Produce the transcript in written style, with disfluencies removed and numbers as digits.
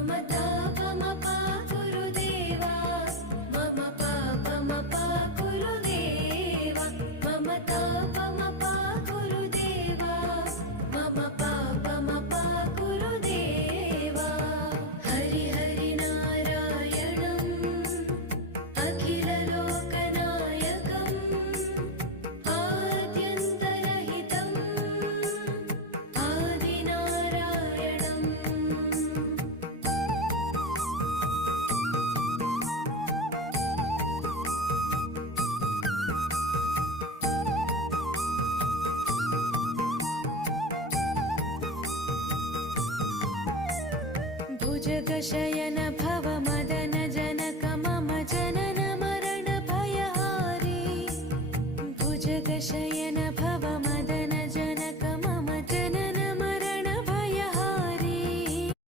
ममतापमपा गुरुदेवा मम पापमपा गुरुदेवा ममतापमपा गुरुदेवा मम पापमपा गुरुदेवा हरि हरि नारायणम् अखिललोकनायकम् आद्यन्तरहितम् आदिनारायणम् भुजगशयन भवमदन